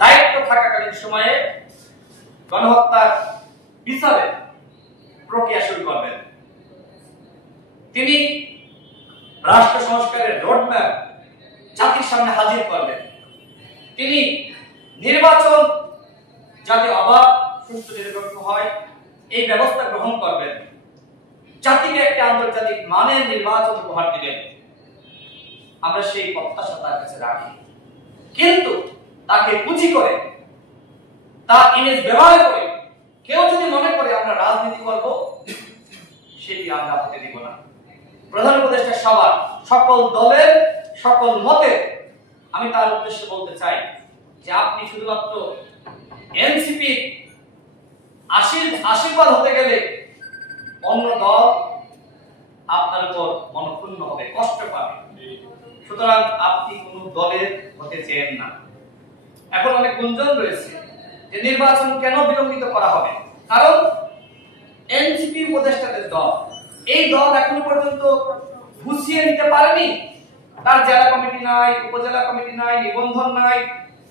দায়িত্ব থাকাকালীন সময়ে গণহত্যার বিচারে প্রক্রিয়া শুরু করবেন। তিনি রাষ্ট্র সংস্কারের রোডম্যাপ জাতির সামনে হাজির করবেন। তিনি নির্বাচন যাতে অবাধ, সুষ্ঠু, নিরপেক্ষ হয় এই ব্যবস্থা গ্রহণ করবেন। জাতিকে একটি আন্তর্জাতিক মানের নির্বাচন উপহার দিবেন। আমরা সেই প্রত্যাশা তার কাছে রাখি, কিন্তু তাকে পুঁজি করে, তার ইমেজ ব্যবহার করে কেউ যদি মনে করে আমরা রাজনীতি করব, সেটি আমরা হতে দিব না। প্রধান উপদেষ্টা সবার, সকল দলের, সকল মতের আমি তার উদ্দেশ্যে বলতে চাই যে আপনি শুধুমাত্র এনসিপি আশীর্বাদ হতে গেলে অন্য দল আপনার উপর মনক্ষুণ্ণ হবে, কষ্ট পাবে। সুতরাং আপনি কোন দলের হতে চেয়েন না। এখন অনেক গুঞ্জন রয়েছে যে নির্বাচন কেন বিলম্বিত করা হবে, কারণ এনসিপি উপদেষ্টাদের দল, এই দল এখনো পর্যন্ত গুছিয়ে নিতে পারেনি। তার জেলা কমিটি নাই, উপজেলা কমিটি নাই, নিবন্ধন নাই,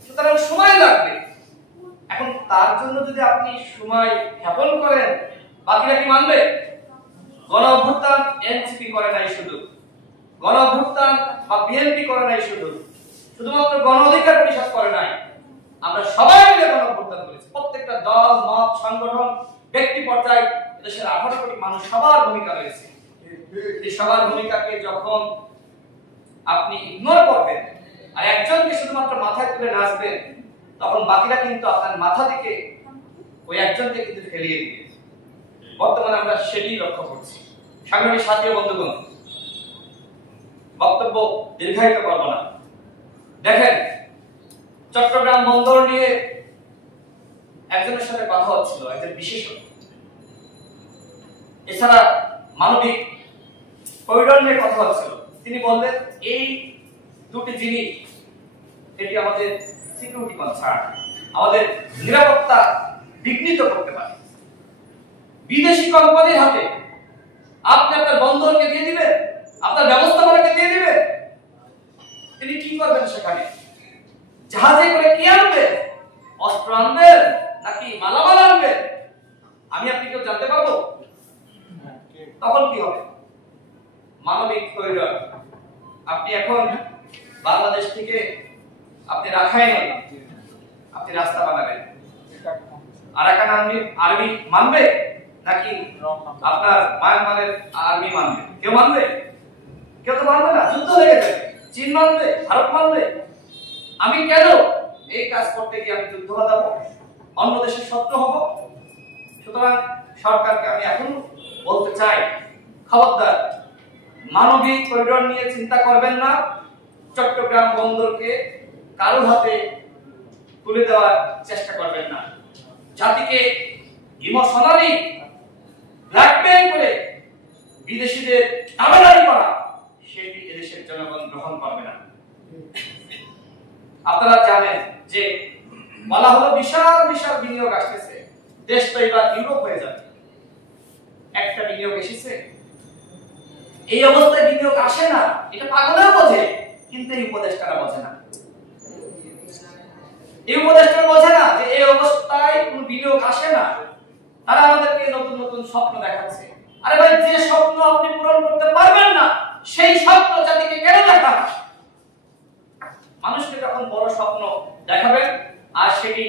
সুতরাং সময় লাগবে। এখন তার জন্য যদি আপনি সময় ক্ষেপণ করেন, বাকিরা কি মানবে? গণ অভ্যুত্থান এনসিপি করে নাই, শুধু গণ অভ্যুত্থান বা বিএনপি করে নাই, শুধুমাত্র গণ অধিকার পরিষদ করে নাই, আমরা সবাই মিলে গণ অভ্যুত্থান করেছি। প্রত্যেকটা দল, মত, সংগঠন, ব্যক্তি পর্যায়ে দেশের 18 কোটি মানুষ, সবার ভূমিকা রয়েছে। এই সবার ভূমিকাকে যখন আপনি ইগনোর করবেন আর একজনকে শুধুমাত্র মাথায় তুলে নাচবেন, তখন বাকিরা কিন্তু আপনার মাথা থেকে ওই একজনকে কিন্তু ফেলিয়ে দিবে। বর্তমানে আমরা সেটি লক্ষ্য করছি। সংগ্রামী সাথী ও বন্ধুগণ, বক্তব্য দীর্ঘায়িত করব না। দেখেন, চট্টগ্রাম বন্দর নিয়ে একজনের সাথে কথা হচ্ছিল, একজন বিশেষজ্ঞ। এছাড়া মানবিক করিডোর নিয়ে কথা হচ্ছিল। তিনি বললেন এই দুটি জিনিস, এটি আমাদের সিকিউরিটি কনসার্ন, আমাদের নিরাপত্তা বিঘ্নিত করতে পারে। বিদেশি কোম্পানির হাতে আপনি আপনার বন্দরকে দিয়ে দিবেন, আপনার ব্যবস্থাপনাকে দিয়ে দিবেন, তিনি কি করবেন সেখানে? জাহাজে করে কি আনবেন? অস্ত্র আনবেন নাকি মালামাল আনবেন? আমি আপনি কেউ জানতে পারবো? তখন কি হবে? মানবিক করিডোর, আপনি এখন বাংলাদেশ থেকে আপনি রাখাইন আপনি রাস্তা বানাবেন, আরাকান আর্মি মানবে নাকি আপনার মায়ানমারের আর্মি মানবে? কেউ মানবে? কেউ তো মানবে না। যুদ্ধ লেগে যাবে। চীন মানবে? ভারত মানবে? আমি কেন এই কাজ করতে গিয়ে আমি যুদ্ধ বাঁধাবো, অন্য দেশের শত্রু হব? সুতরাং সরকারকে আমি এখন বলতে চাই, খবরদার মানবিক করিডোর নিয়ে চিন্তা করবেন না। চট্টগ্রাম বন্দরকে কারো হাতে তুলে দেওয়ার চেষ্টা করবেন না। জাতিকে ইমোশনালি ব্ল্যাকমেইল করে বিদেশিদের দাবিদারি করা, সেটি এদেশের জনগণ গ্রহণ করবে না। আপনারা জানেন যে বলা হলো বিশাল বিশাল বিনিয়োগ আসতেছে, দেশ তো এবার ইউরোপ হয়ে যাবে। একটা বিনিয়োগ এসেছে, এই অবস্থায় বিনিয়োগ আসে না, এটা পাগলেও বোঝে, কিন্তু এই উপদেষ্টারা বোঝে না। এই উপদেষ্টারা বোঝে না যে এই অবস্থায় কোনো বিনিয়োগ আসে না। তারা আমাদেরকে নতুন নতুন স্বপ্ন দেখাচ্ছে। আরে ভাই, যে স্বপ্ন আপনি পূরণ করতে পারবেন না, সেই স্বপ্ন জাতিকে কেন দেখান? মানুষকে যখন বড় স্বপ্ন দেখাবেন আর সেটি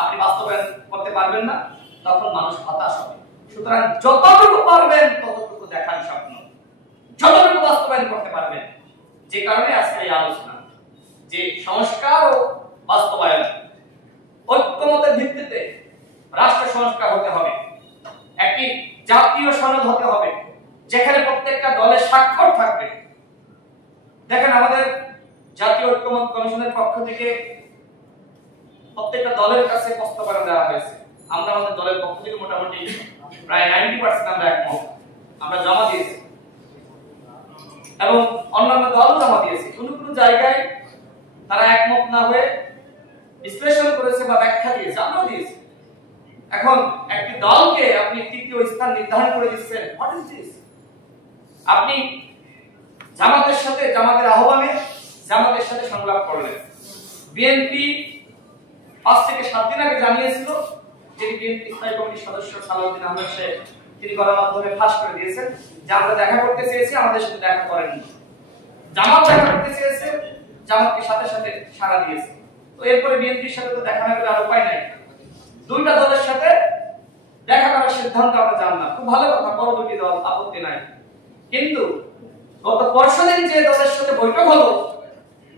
আপনি বাস্তবায়ন করতে পারবেন না, তখন মানুষ হতাশ হবে। সুতরাং যতটুকু পারবেন ততটুকু দেখান স্বপ্ন, যতটুকু বাস্তবায়ন করতে পারবেন। যে কারণে আজকে এই আলোচনা যে সংস্কার ও বাস্তবায়ন, ঐক্যমতের ভিত্তিতে রাষ্ট্র সংস্কার হতে হবে, একটি জাতীয় সনদ হতে হবে যেখানে প্রত্যেকটা দলের স্বাক্ষর থাকবে। দেখেন, আমাদের জাতীয় ঐক্যমত কমিশনের পক্ষ থেকে প্রত্যেকটা দলের কাছে প্রস্তাবনা দেওয়া হয়েছে। আমরা আমাদের দলের পক্ষ থেকে মোটামুটি প্রায় 90% আমরা একমত, আমরা জমা দিয়েছি এবং অন্যান্য দলও জমা দিয়েছে। কোন কোন জায়গায় তারা একমত না হয়ে বিশ্লেষণ করেছে বা ব্যাখ্যা দিয়েছে, আমরাও দিয়েছি। এখন একটি দলকে আপনি তৃতীয় স্থান নির্ধারণ করে দিচ্ছেন, হোয়াট ইজ দিস? আপনি জামাতের সাথে, জামাতের আহ্বানে জামাতের সাথে সংলাপ করলেন, বিএনপি 5 থেকে 7 দিন আগে জানিয়েছিল, যিনি বিএনপি স্থায়ী কমিটির সদস্য সালাউদ্দিন আহমেদ সাহেব, তিনি গণমাধ্যমে ফাঁস করে দিয়েছেন যে আমরা দেখা করতে চেয়েছি, আমাদের সাথে দেখা করেননি। জামাত দেখা করতে চেয়েছে, জামাতকে সাথে সাথে সাড়া দিয়েছে। তো এরপরে বিএনপির সাথে তো দেখা না করে আর উপায় নাই, দুইটা দলের সাথে দেখা করার সিদ্ধান্ত আমরা জানলাম, খুব ভালো কথা, বড় দুটি দল, আপত্তি নাই। কিন্তু গত পরশুদিন যে দলের সাথে বৈঠক হলো,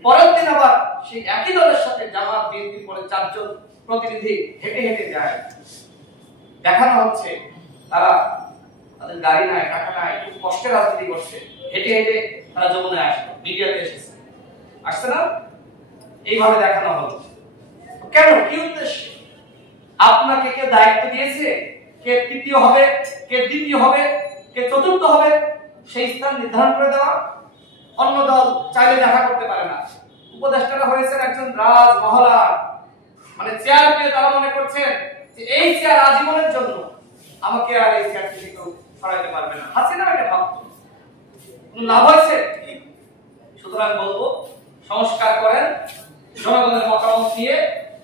পরের দিন আবার সেই একই দলের সাথে জামাত বিএনপি পরে 4 জন প্রতিনিধি হেঁটে হেঁটে যায়। দেখানো হচ্ছে তারা, তাদের গাড়ি নাই, টাকা নাই, খুব কষ্টে রাজনীতি করছে, হেঁটে হেঁটে তারা যমুনায় আসলো, মিডিয়াতে এসেছে, আসছে না? এইভাবে দেখানো হলো। কেন, কি উদ্দেশ্য? আপনাকে কে দায়িত্ব দিয়েছে, কে তৃতীয় হবে, কে দ্বিতীয় হবে, কে চতুর্থ হবে, সেই স্থান নির্ধারণ করে দেওয়া। অন্য দল চাইলে দেখা করতে পারে না। উপদেষ্টারা হয়েছেন একজন রাজমহলা, মানে চেয়ার পেয়ে তারা মনে করছেন যে এই চেয়ার আজীবনের জন্য, আমাকে আর এই চেয়ার থেকে কেউ সরাইতে পারবে না। হাসিনা এটা ভাবতো, লাভ হয়েছে? সুতরাং বলবো, সংস্কার করেন, জনগণের মতামত নিয়ে,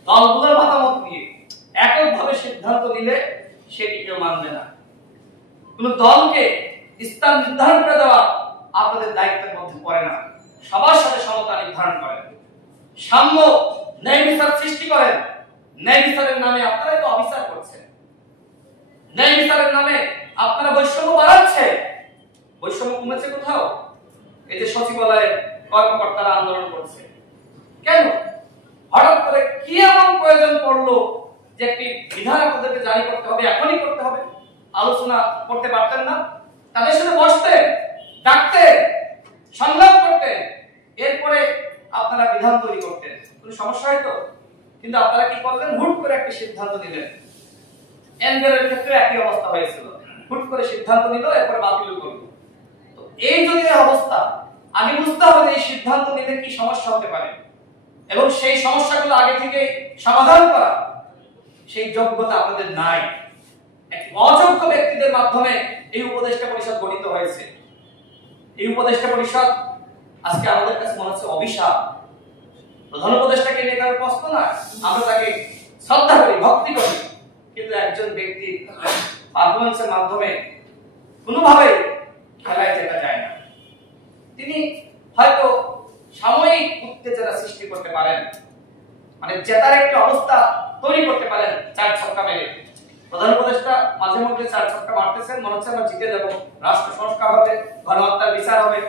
দলগুলোর মতামত নিয়ে এককভাবে সিদ্ধান্ত নিলে সেটি কেউ মানবে না। কোন দলকে স্থান নির্ধারণ করে দেওয়া আপনাদের দায়িত্বের মধ্যে পড়ে না। সবার সাথে সমতা নির্ধারণ করেন, সাম্য ন্যায় বিচার সৃষ্টি করেন। ন্যায় বিচারের নামে আপনারাই তো অবিচার করছেন, ন্যায় বিচারের নামে আপনারা বৈষম্য বাড়াচ্ছেন। বৈষম্য কমেছে কোথাও? এই যে সচিবালয়ে কর্মকর্তারা আন্দোলন করছে, কেন? হঠাৎ করে কি এমন প্রয়োজন পড়লো যে একটি বিধান আপনাদেরকে জারি করতে হবে, এখনই করতে হবে? আলোচনা করতে পারতেন না? তাদের সাথে বসতেন, ডাকতেন, সংলাপ করতেন, এরপরে আপনারা বিধান তৈরি করতেন, কোনো সমস্যা হয়তো? কিন্তু আপনারা কি করলেন? হুট করে একটা সিদ্ধান্ত নিলেন। এনবিআরের ক্ষেত্রে একই অবস্থা হয়েছিল, হুট করে সিদ্ধান্ত নিল, এরপরে বাতিল করলো। তো এই যদি অবস্থা, আগে বুঝতে হবে যে এই সিদ্ধান্ত নিলে কি সমস্যা হতে পারে, এবং সেই সমস্যাগুলো আগে থেকে সমাধান করা সেই যোগ্যতা আপনাদের নাই। এক অযোগ্য ব্যক্তিদের মাধ্যমে এই উপদেষ্টা পরিষদ গঠিত হয়েছে। এই উপদেষ্টা পরিষদ আজকে আমাদের কাছে মনে হচ্ছে অভিশাপ। প্রধান উপদেষ্টাকে নিয়ে কারো প্রশ্ন না, আমরা তাকে শ্রদ্ধা করি, ভক্তি করি, কিন্তু একজন ব্যক্তি পারফরম্যান্সের মাধ্যমে কোনোভাবে খেলায় জেতা যায় না। তিনি হয়তো সাময়িক উত্তেজনা সৃষ্টি করতে পারেন, মানে জেতার একটি অবস্থা তৈরি করতে পারেন 4 ছক্কা মেরে। প্রধান উপদেষ্টা মাঝে মধ্যে 4 ছক্কা মারতেছেন, মনে হচ্ছে আমরা জিতে যাব, রাষ্ট্র সংস্কার হবে, গণহত্যার বিচার হবে।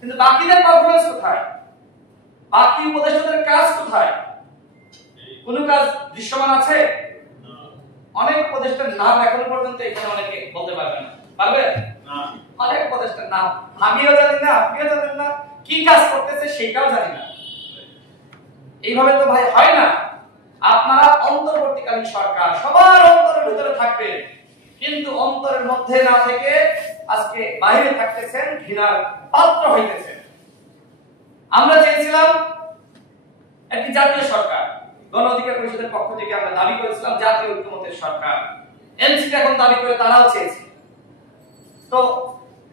কিন্তু বাকিদের পারফরম্যান্স কোথায়? বাকি উপদেষ্টাদের কাজ কোথায়? কোন কাজ দৃশ্যমান আছে? অনেক উপদেষ্টার নাম এখনো পর্যন্ত এখানে অনেকে বলতে পারবে না, পারবে না? অনেক উপদেষ্টার নাম আমিও জানি না, আপনিও জানেন না, কি কাজ করতেছে সেটাও জানি না। এইভাবে তো ভাই হয় না। আপনারা অন্তর্বর্তীকালীন সরকার, সবার অন্তরের ভিতরে থাকবেন, কিন্তু অন্তরের মধ্যে না থেকে আজকে বাইরে থাকতেছেন, ঘৃণার পাত্র হইতেছেন। আমরা চেয়েছিলাম একটি জাতীয় সরকার, গণ অধিকার পরিষদের পক্ষ থেকে আমরা দাবি করেছিলাম জাতীয় ঐক্যমত্যের সরকার। এনসিপি এখন দাবি করে তারাও চেয়েছে। তো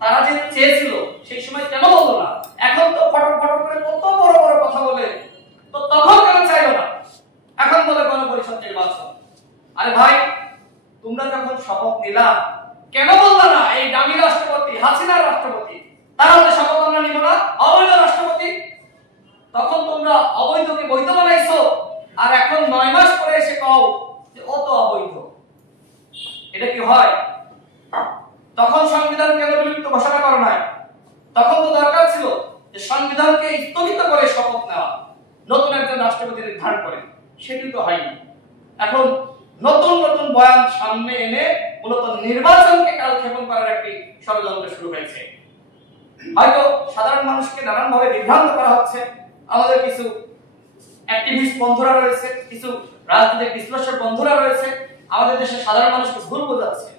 তারা যে চেয়েছিল সেই সময় কেন বললো না? এখন তো ফটক ফটক করে কত বড় বড় কথা বলে, তো তখন কেন চাইলো না? এখন বলে গণপরিষদ নির্বাচন। আরে ভাই, তোমরা যখন শপথ নিলা, কেন বললা না এই দামি রাষ্ট্রপতি, হাসিনার রাষ্ট্রপতি, তার হাতে শপথ আমরা নিব না, অবৈধ রাষ্ট্রপতি? তখন তোমরা অবৈধকে বৈধ বানাইছো, আর এখন 9 মাস পরে এসে কও যে ও তো অবৈধ। এটা কি হয়? তখন সংবিধান কেন বিলুপ্ত ঘোষণা করো নাই? তখন তো দরকার ছিল যে সংবিধানকে স্থগিত করে শপথ নেওয়া, নতুন একজন রাষ্ট্রপতি নির্ধারণ করে। সেটি তো হয়নি। এখন নতুন নতুন বয়ান সামনে এনে মূলত নির্বাচনকে কালক্ষেপণ করার একটি ষড়যন্ত্র শুরু হয়েছে। হয়তো সাধারণ মানুষকে নানান ভাবে বিভ্রান্ত করা হচ্ছে। আমাদের কিছু অ্যাক্টিভিস্ট বন্ধুরা রয়েছে, কিছু রাজনৈতিক বিশ্লেষক বন্ধুরা রয়েছে, আমাদের দেশের সাধারণ মানুষকে ভুল বোঝাচ্ছে।